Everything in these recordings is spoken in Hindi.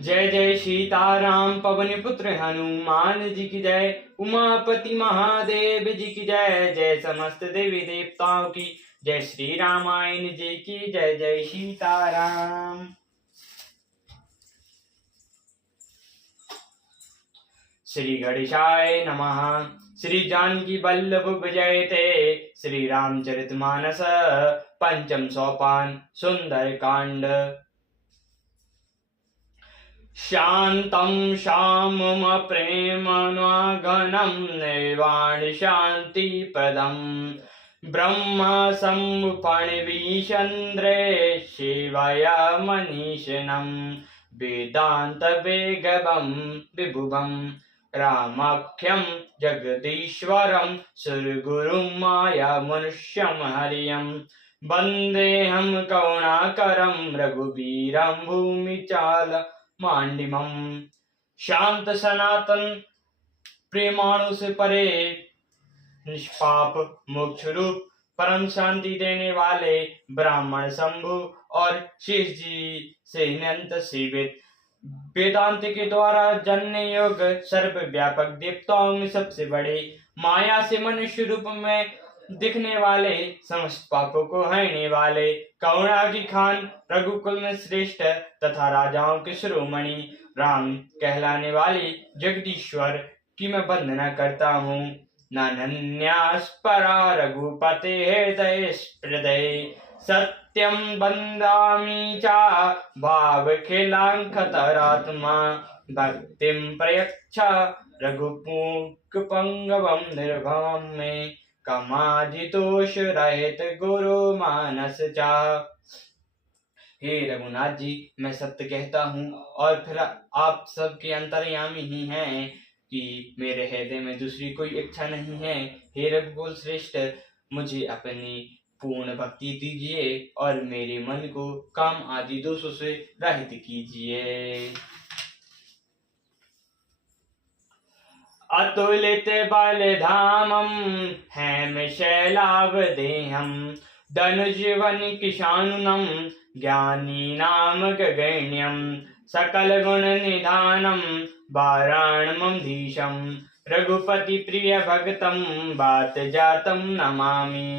जय जय सीताराम पवन पुत्र हनुमान जी की जय। उमापति महादेव जी की जय। जय समस्त देवी देवताओं की जय। श्री रामायण जी की जय। जय सीताराम। श्री गणेशाय नमः। श्री जानकी वल्लभ विजयते श्री रामचरितमानस पंचम सोपान सुंदर कांड। शान्तं श्याममप्रेमनागनं निर्वाण शान्तिप्रदं ब्रह्म सम्मुफणिविचन्द्रे शिवाय मनीषिणं वेदान्तवेगवं विभुवं रामाख्यं जगदीश्वरं सुरगुरुं मायामनुष्यं हरियं वन्देऽहं करुणाकरं रघुवीरं भूमिचाल मांडिमम। शांत सनातन प्रेमाणु से परे निष्पाप मोक्ष रूप परम शांति देने वाले ब्राह्मण शंभु और शेष जी से अनंत सेवित वेदांत के द्वारा जनने योग्य सर्वव्यापक देवताओं में सबसे बड़े माया से मनुष्य रूप में दिखने वाले समस्त पापों को हरने वाले करुणा की खान रघुकुल में श्रेष्ठ तथा राजाओं के शिरोमणि राम कहलाने वाले जगदीश्वर की मैं वंदना करता हूँ। नान्यास्परा रघुपते हृदय हृदय सत्यम बंदामी चा भावखिलांखतरात्मा भक्तिम प्रयच्छ रघुपुक पंगवम निर्भवम में कमाजितोष रहित गुरु मानस चाह। हे रघुनाथ जी, मैं सत्य कहता हूँ और फिर आप सबके अंतर्यामी ही हैं कि मेरे हृदय में दूसरी कोई इच्छा नहीं है। हे रघुकुल श्रेष्ठ, मुझे अपनी पूर्ण भक्ति दीजिए और मेरे मन को काम आदि दोषों से रहित कीजिए। अतुलित बलधामं हेमशैलावदेहं धनुजीवन किशानुनं ज्ञानीनां गगण्यं सकल गुण निधानं वाराणमधीशं रघुपति प्रिय भक्तं बात जातं नमामि।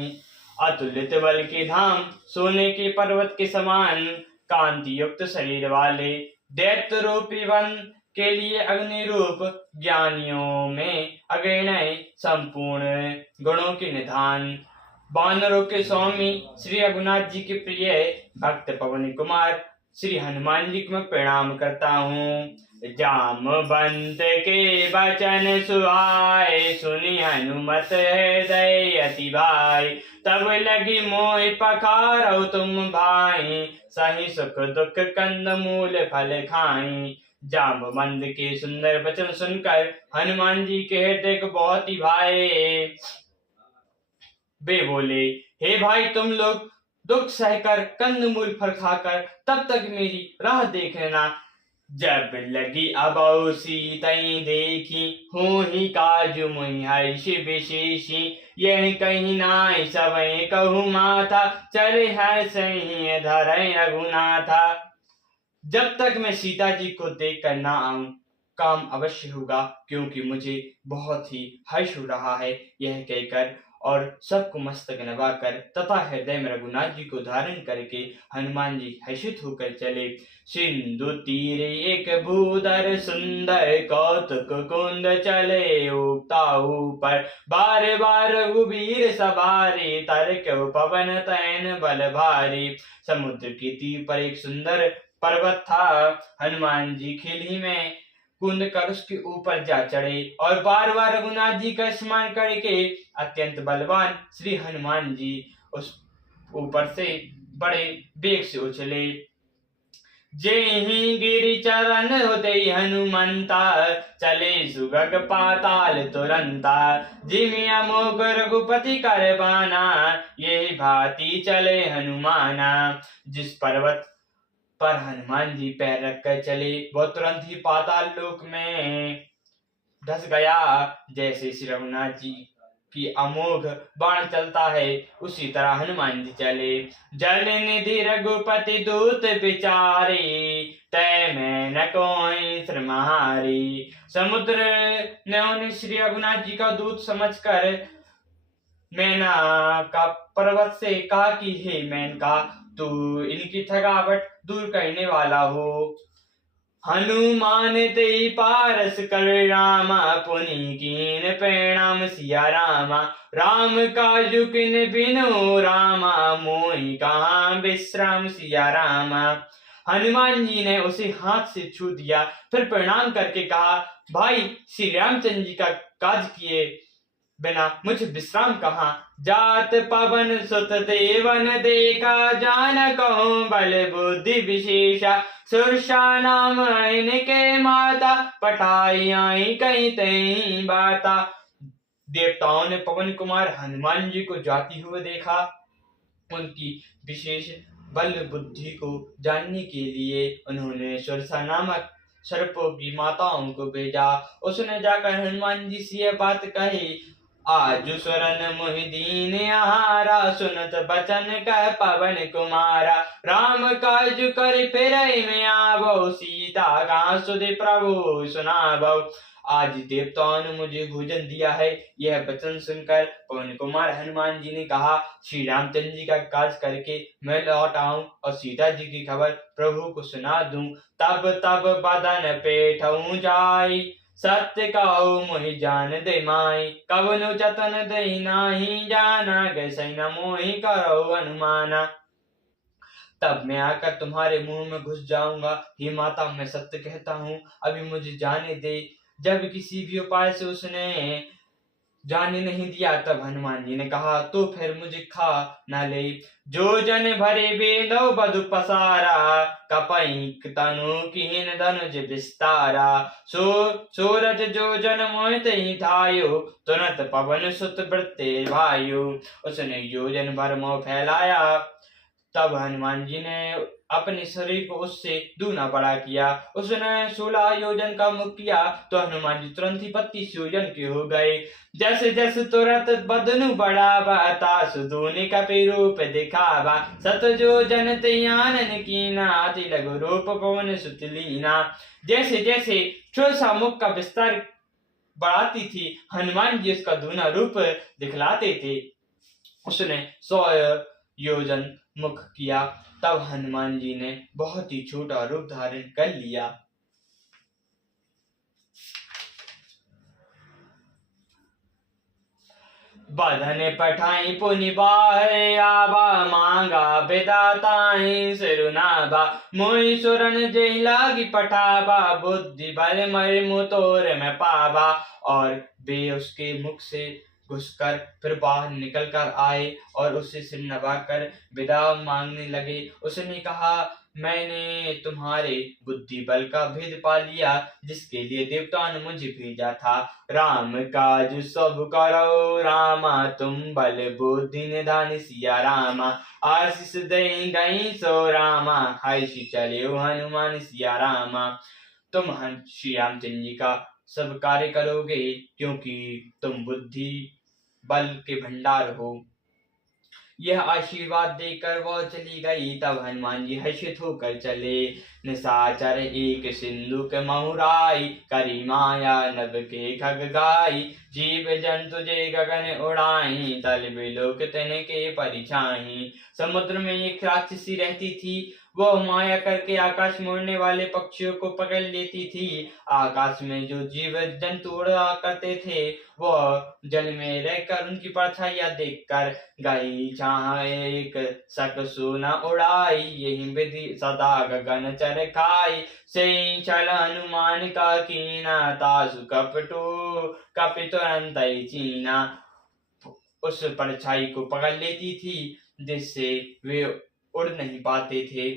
अतुलित बल के धाम सोने के पर्वत के समान कांति युक्त शरीर वाले दैत्य रूपी वन के लिए अग्नि रूप ज्ञानियों में अग्रणय संपूर्ण गुणों के निधान वानरों के स्वामी श्री रघुनाथ जी के प्रिय भक्त पवन कुमार श्री हनुमान जी को मैं प्रणाम करता हूँ। जामवंत के वचन सुहाए सुनी हनुमत हृदय अति भाई तब लगी मोह पखारो तुम भाई सही सुख दुख कंद मूल फल खाई। जामवंत के सुंदर वचन सुनकर हनुमान जी के हृदय को बहुत ही भाए। वे बोले, हे भाई, तुम लोग दुख सहकर कंदमूल फल खाकर तब तक मेरी राह देख लेना। जब लगी अबौ सीतई देखी हूँ ही काजु मुहि हर्ष विशेषी यह कहीं नाई सवै कहु माथा चले हर सही धरय रघुनाथा। जब तक मैं सीता जी को देख कर ना आऊं काम अवश्य होगा, क्योंकि मुझे बहुत ही हर्ष हो रहा है। यह कहकर और सबको मस्तक नवाकर तथा हृदय में रघुनाथ जी को धारण करके हनुमान जी हर्षित होकर चले। सिंधु तीरे एक भूधर सुंदर कौतुक कुंद चले उगता ऊपर बार बार रघुबीर सवारी तर्क पवन तैन बल भारी। समुद्र के तीर पर एक सुंदर पर्वत था। हनुमान जी खिली में कुंद कर उसके ऊपर जा चढ़े और बार बार रघुनाथ जी का स्मरण करके अत्यंत बलवान श्री हनुमान जी उस ऊपर से बड़े वेग से उछले। जेहि गिरि चरण होते हनुमंता चले सुगग पाताल तुरंता। जिमि अमोघ रघुपति कर बाना ये भांति चले हनुमाना। जिस पर्वत पर हनुमान जी पैर रखकर चले वह तुरंत ही पाताल लोक में धस गया। जैसे श्री रघुनाथ जी की अमोघ बाण चलता है, उसी तरह हनुमान जी चले। जल निधि रघुपति दूत बिचारे, तय में न कोई श्रमहारी। समुद्र ने उन्हें श्री रघुनाथ जी का दूत समझकर मैना का पर्वत से कहा कि हे मेनका, तू इनकी थकावट दूर करने वाला हो। हनुमान ते पारस कर रामा, पुनि कीन प्रणाम सिया रामा। राम काजु किन बिनु रामा, मोहि कहाँ विश्राम सिया रामा। हनुमान जी ने उसे हाथ से छू दिया, फिर प्रणाम करके कहा, भाई श्री रामचंद्र जी का काज किए बिना मुझे विश्राम कहाँ। जात पवन सुत देवन देखा, जान कहूँ बल बुद्धि विशेषा। सुरसा नाम इनके माता, पठाई आई कहीं तई बाता। देवताओं ने पवन कुमार हनुमान जी को जाती हुए देखा। उनकी विशेष बल बुद्धि को जानने के लिए उन्होंने सुरसा नामक सर्पों की माताओं को भेजा। उसने जाकर हनुमान जी से यह बात कही, आजु स्वरन मोहि दीन आहारा, सुनत बचन कह पवन कुमारा। राम काजु कर फिर में आवो, सीता का सुधि प्रभु सुनावो। आज देवताओं ने मुझे भोजन दिया है। यह वचन सुनकर पवन कुमार हनुमान जी ने कहा, श्री रामचंद्र जी का काज करके मैं लौट आऊं और सीता जी की खबर प्रभु को सुना दूं। तब तब बदन पेठऊ जाई, सत्य कहो मोहि जान दे माई। कवनु जतन दई नाही जाना, गैसे न मोहि करो अनुमाना। तब मैं आकर तुम्हारे मुंह में घुस जाऊंगा। हे माता, मैं सत्य कहता हूँ, अभी मुझे जाने दे। जब किसी भी उपाय से उसने जाने नहीं दिया, तब हनुमान जी ने कहा, तो फिर मुझे खा न ले। जो जन भरे बेदो बधु पसारा, कपई तनु कीन धनुज विस्तारा। सोरठ जो जन मोहित ही थायो, तुरंत पवन सुत वृत्ते भायो। उसने योजन भर मोह फैलाया। तब हनुमान जी ने अपने शरीर को उससे दूना बड़ा किया। उसने 16 योजन का मुख किया तो हनुमान जी तुरंत ही 32 योजन के हो गए। जैसे जैसे तुरंत बदनु बढ़ावा, तासु दूनी कपि रूप दिखावा। सत योजन त्यानन कीना, अति लघु रूप पवन सुत लीना। जैसे जैसे छोटा मुख का विस्तार बढ़ाती थी, हनुमान जी उसका दूना रूप दिखलाते थे। उसने 100 योजन मुख किया, तब हनुमान जी ने बहुत ही छोटा रूप धारण कर लिया। बधन पठाई पुनि बाहे आबा, मांगा विदाताहि सिरुनाबा। मोहि सुरन जय लागी पठाबा, बुद्धि बल मरि मुतोर में पाबा। और वे उसके मुख से घुसकर फिर बाहर निकल कर आए और उससे सिर नवाकर विदा मांगने लगे। उसने कहा, मैंने तुम्हारे बुद्धि बल का भेद पा लिया, जिसके लिए देवताओं ने मुझे भेजा था। राम काज सब करो रामा, तुम बल बुद्धि निधान सिया रामा। आशीष दई गई सो रामा, हर्षि चले हनुमान सिया रामा। तुम श्री रामचंद्र जी का सब कार्य करोगे, क्योंकि तुम बुद्धि बल के भंडार हो। यह आशीर्वाद देकर वह चली गई। तब हनुमान जी हर्षित होकर चले। निशाचर एक सिंधु के महुराई, करी माया नभ के खग गाई। जीव जंतु जे गगन उड़ाई, तल बिलोक तिनके परिछाई। समुद्र में एक राक्षसी रहती थी। वह माया करके आकाश में उड़ने वाले पक्षियों को पकड़ लेती थी। आकाश में जो जीव जंतु उड़ा करते थे, वह जल में रहकर उनकी परछाइयां देखकर गई चाहे एक सक सोना उड़ाई। यही विधि सदा गगन चर खाई, से चल हनुमान का कीना। तासु कपि तुरंत चीना। उस परछाई को पकड़ लेती थी, जिससे वे उड़ नहीं पाते थे।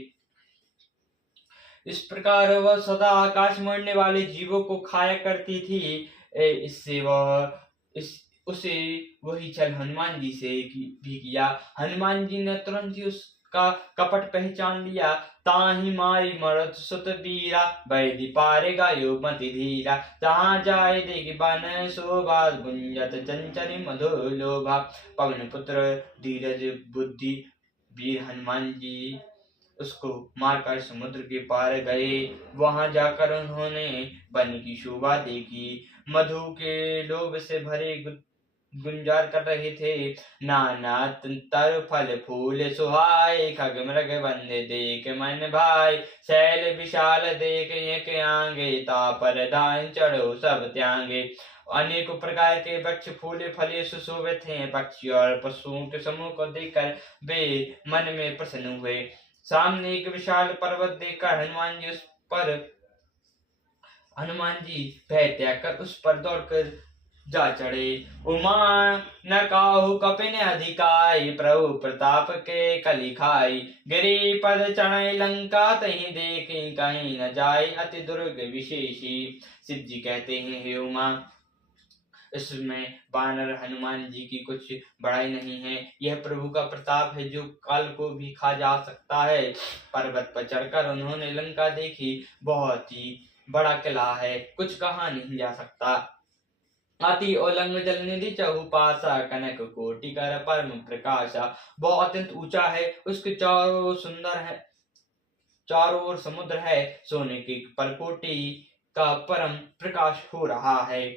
इस प्रकार वह सदा आकाश में उड़ने वाले जीवों को खाया करती थी। इससे उसे वही छल हनुमान जी से भी किया। हनुमान जी ने तुरंत ही उस का कपट पहचान लिया। ताहि मारी मरत सुत बीरा, बैदी पारे गायो मति धीरा। जहाँ जाए देख बन शोभा, गुंजत चंचल मधुर लोभा। पवन पुत्र धीरज बुद्धि वीर हनुमान जी उसको मारकर समुद्र के पार गए। वहां जाकर उन्होंने वन की शोभा देखी। मधु के लोभ से भरे गुंजार कर रहे थे। नाना तर फल फूल सुहाए, खग मृग बंदे देख मन भाई। शैल विशाल देख एक आंगे, तापर दान चढ़ो सब त्यांगे। अनेक प्रकार के वृक्ष फूले फले सुशोभित हैं। पक्षी और पशुओं के समूह को देखकर वे मन में प्रसन्न हुए। सामने एक विशाल पर्वत देखकर हनुमान जी भय त्याग कर उस पर दौड़कर जा चढ़े। उमा न काहू कपिन अधिकाई, प्रभु प्रताप के कली खाई। गिरि पद चढ़े लंका, तहीं देखी कहीं न जाए, अति दुर्ग विशेषी। शिव जी कहते हैं, हे उमा, इसमें वानर हनुमान जी की कुछ बड़ाई नहीं है। यह प्रभु का प्रताप है जो काल को भी खा जा सकता है। पर्वत पर चढ़कर उन्होंने लंका देखी। बहुत ही बड़ा किला है, कुछ कहा नहीं जा सकता। अति उलंग जल निधि चहुपासा, कनक कोटि कर परम प्रकाशा। बहुत अत्यंत ऊंचा है, उसके चारों ओर समुद्र है। सोने की परकोटि का परम प्रकाश हो रहा है।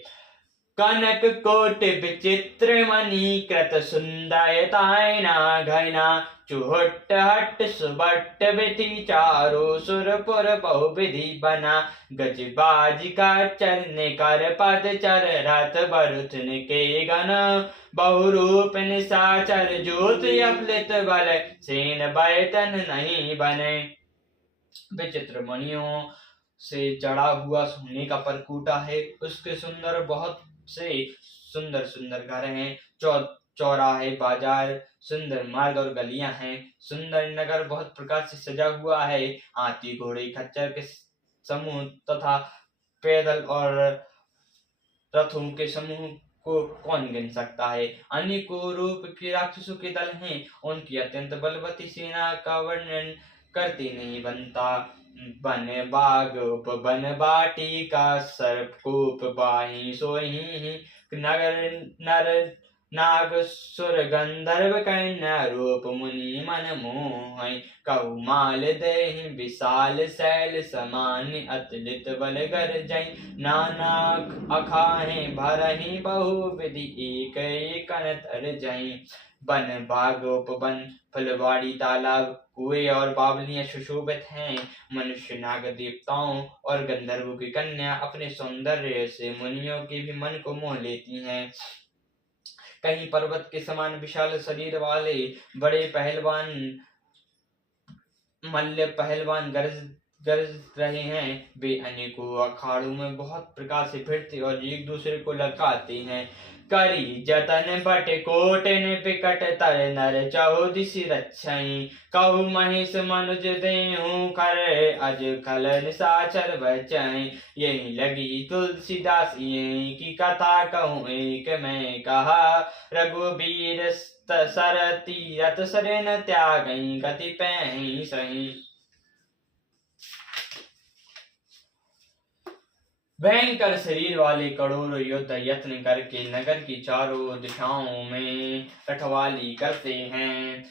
कनक कोटि विचित्र मणि, कृत सुंदरतायना घना। चुहट हट सुबट विधि, चारो सुरपुर बहुविधि बना। गजबाज का चरण कर पद चर, रथ बरुथन के गण। बहुरूप निशाचर ज्योति अफलित बल, सेन बैतन नहीं बने। विचित्र मणियों से जड़ा हुआ सोने का परकूटा है। उसके बहुत से सुंदर सुंदर घर हैं। चौराहे, बाजार, सुंदर मार्ग और गलियां हैं। सुंदर नगर बहुत प्रकार से सजा हुआ है। हाथी घोड़े खच्चर के समूह तथा पैदल और रथों के समूह को कौन गिन सकता है। अनेकों रूप के राक्षसों के दल हैं। उनकी अत्यंत बलवती सेना का वर्णन करते नहीं बनता। बन बाग उपवन बाटिका, सर्पकूप बाहि सोहि। नगर नर नाग सुर गंधर्व कन्या, रूप मुनि मन मोहि। कहु माल देहि विशाल शैल, समान अतुलित बल गरजै। नाना अखाहे भरहि बहु विधि, एक एक तर जै। वन बाग उपवन फुलवाड़ी तालाब कुएं और बावलियां सुशोभित हैं। मनुष्य नाग देवताओं और गंधर्वों की कन्या अपने सौंदर्य से मुनियों के भी मन को मोह लेती हैं। कहीं पर्वत के समान विशाल शरीर वाले बड़े पहलवान मल्ल पहलवान गरज रहे हैं। वे अनेकों अखाड़ों में बहुत प्रकार से भिड़ते और एक दूसरे को लड़काते हैं। करी जतन बट कोटिन विकट, तर नर चहुदिशि रक्षई। कहु महिष मनुज देहु कर, अज खल निशाचर बचै। यही लगी तुलसीदास यही की कथा, कहूँ एक मैं कहा। रघुबीर सर तीरथ सरेन त्यागई, गति पैहि सही। भयंकर शरीर वाले करोड़ों योद्धा यत्न करके नगर की चारों दिशाओं में रखवाली करते हैं।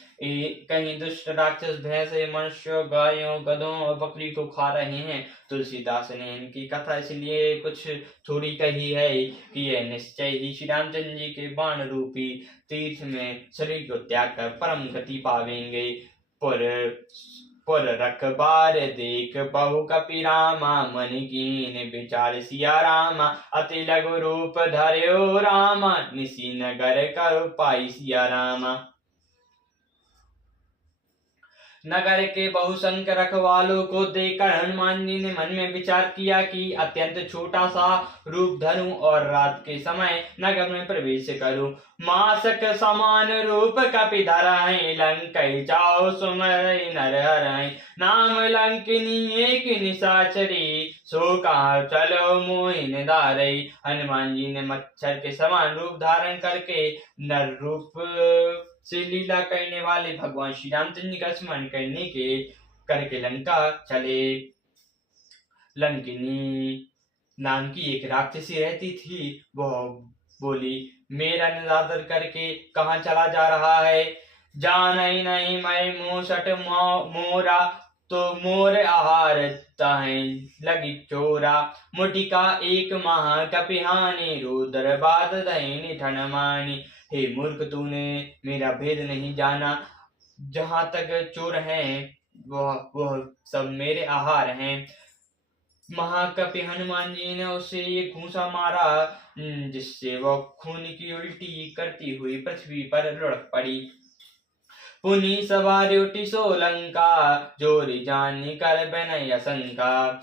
कहीं दुष्ट राक्षस भैंसे, मनुष्यों, गायों, गधों और बकरी को खा रहे हैं। तुलसीदास ने इनकी कथा इसलिए कुछ थोड़ी कही है कि यह निश्चय ही श्री रामचंद्र जी के बाण रूपी तीर्थ में शरीर को त्याग कर परम गति पावेंगे। पुर रखबार देख बहु कपि रामा, मन कीन विचार सिया रामा। अति लघु रूप धर्यो रामा, निसी नगर कर पाई सिया रामा। नगर के बहुसंख्य रखवालों को देखकर हनुमान जी ने मन में विचार किया कि अत्यंत छोटा सा रूप धरूं और रात के समय नगर में प्रवेश करूं। मासक समान रूप कपि धरहि, लंकै जाओ सुमरै नर हरहि। नाम लंकिनी एक निशाचरी, सो कहा चलो मोहि निधारै। हनुमान जी ने मच्छर के समान रूप धारण करके नर रूप से लीला करने वाले भगवान श्री रामचंद्र जी का स्मरण करने के करके लंका चले। लंकिनी नाम की एक राक्षसी रहती थी। वह बोली, मेरा निरादर करके कहाँ चला जा रहा है? जान ही नहीं मैं मूसट मोरा, तो मोर आहार ताहें लगी चोरा। मुटिका एक माह कपिहानी, रुद्र बात दैनी ठन मानी। हे मूर्ख, तूने मेरा भेद नहीं जाना। जहां तक चोर हैं वह सब मेरे आहार हैं। महाकपि हनुमान जी ने उसे एक घूंसा मारा, जिससे वह खून की उल्टी करती हुई पृथ्वी पर लुढ़क पड़ी। पुनि सवार उठी सोलंका, जोरी जानी कर बनय शंका।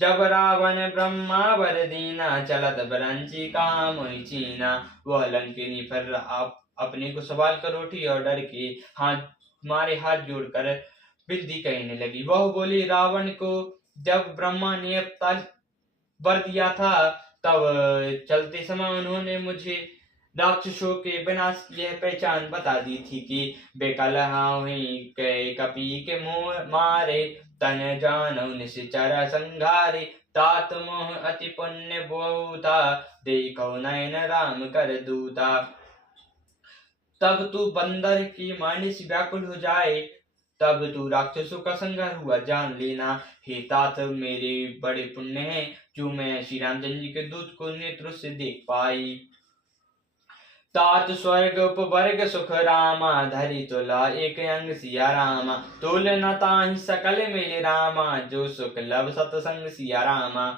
जब रावण ब्रह्मा वर दीना, चलत बरंची काम चीना। वह लंकिनी फिर अपने को सवाल कर उठी और डर के हाथ जोड़कर विनती कहने लगी। वह बोली, रावण को जब ब्रह्मा ने अवतार वर दिया था, तब चलते समय उन्होंने मुझे राक्षसों के विनाश की यह पहचान बता दी थी कि बेकल हुई कपि के मारे, तन जानौ निश्चर संघारे। तात मोह अति पुण्य बहुता, देखो नयन राम कर दूता। तब तू बंदर की मानिस व्याकुल हो जाए, तब तू राक्षसों का संहार हुआ जान लेना। हे तात, मेरे बड़े पुण्य हैं जो मैं श्री रामचंद्र जी के दूत को नेत्र से देख पाई। तात स्वर्ग उपवर्ग सुख रामा, धरि तुला एक अंग सिया रामा। तुल न ताहि सकल मिल रामा, जो सुख लब सतसंग सिया रामा।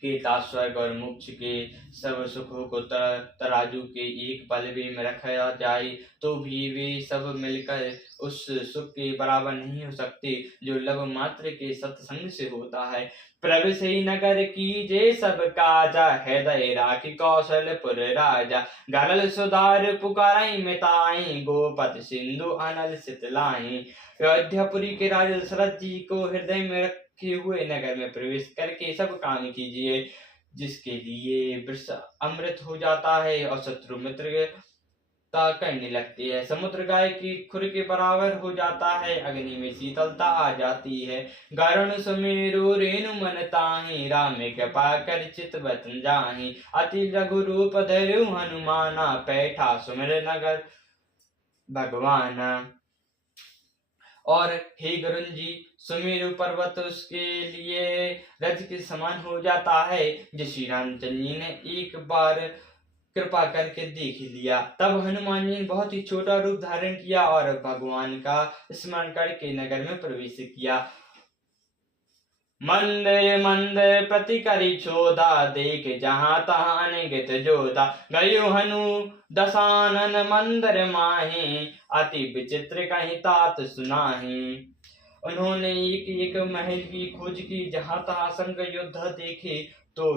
केता स्वर्ग और मोक्ष के सब सुखों को तराजू के एक पलवे में रखा जाए तो भी वे सब मिलकर उस सुख के बराबर नहीं हो सकते जो लव मात्र के सत्संग से होता है। प्रभु से नगर की जे सब काजा, हृदय राखी कौशलपुर राजा। गरल सुधार पुकाराई मिताई, गोपत सिंधु अनल सितलाई। अयोध्यापुरी के राजा दशरथ जी को हृदय में रखे हुए नगर में प्रवेश करके सब काम कीजिए, जिसके लिए वृक्ष अमृत हो जाता है और शत्रु मित्रता करने लगती है। समुद्र गाय की खुर के बराबर हो जाता है, अग्नि में शीतलता आ जाती है। गरुण सुमेरु रेणु मन ताहि, राम कृपा कर चित वतन जाहि। अति लघु रूप धरु हनुमाना, पैठा सुमिर नगर भगवाना। और हे गरुण जी, सुमेरु पर्वत उसके लिए रथ के समान हो जाता है। जिस श्री रामचंद्र जी ने एक बार कृपा करके देख लिया, तब हनुमान जी ने बहुत ही छोटा रूप धारण किया और भगवान का स्मरण करके नगर में प्रवेश किया। मंदिर मंदिर प्रति करी चोदा, देख जहां तहां अनगित जोधा। गयो हनु दशानन मंदिर माही, अति विचित्र कहीं तात सुनाही। उन्होंने एक एक महल की खोज की, जहां तहां असंख्य योद्धा देखे तो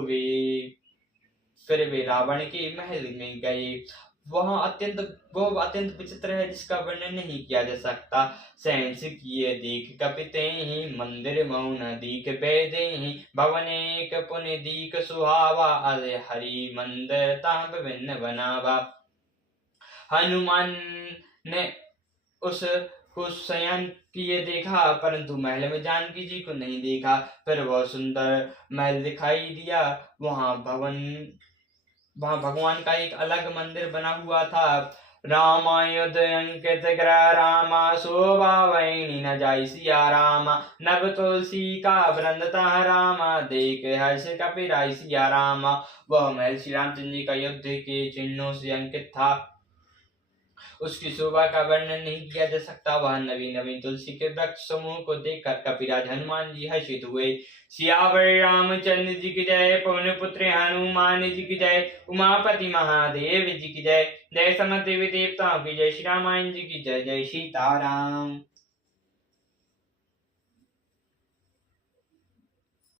फिर वे रावण के महल में गए। वह अत्यंत विचित्र है, जिसका वर्णन नहीं किया जा सकता। सहस किए देख कपिते ही, मंदिर मौन दीख बैदे ही। भवन एक पुण्य दीख सुहावा, अरे हरि मंदिर तां विभिन्न बनावा। हनुमान ने उसको शयन किए देखा, परंतु महल में जानकी जी को नहीं देखा। फिर वह सुंदर महल दिखाई दिया। वहां भगवान का एक अलग मंदिर बना हुआ था। रामायुध अंकित ग्रह रामा, शोभा वैनी न जाय सिया रामा। नभ तुलसी का वृंदता रामा, देख हर्ष कपिराय सिया रामा। वह महल श्री रामचंद्र जी का युद्ध के चिन्हों से अंकित था। उसकी शोभा का वर्णन नहीं किया जा सकता। वह नवीन नवीन तुलसी के वृक्ष समूह को देखकर कपिराज हनुमान जी हर्षित हुए। सियावर रामचंद्र जी की जय, पवन पुत्र हनुमान जी की जय, उमापति महादेव जी की जय, जय समस्त देवी देवताओं की जय, श्री रामायण जी की जय, जय सीताराम।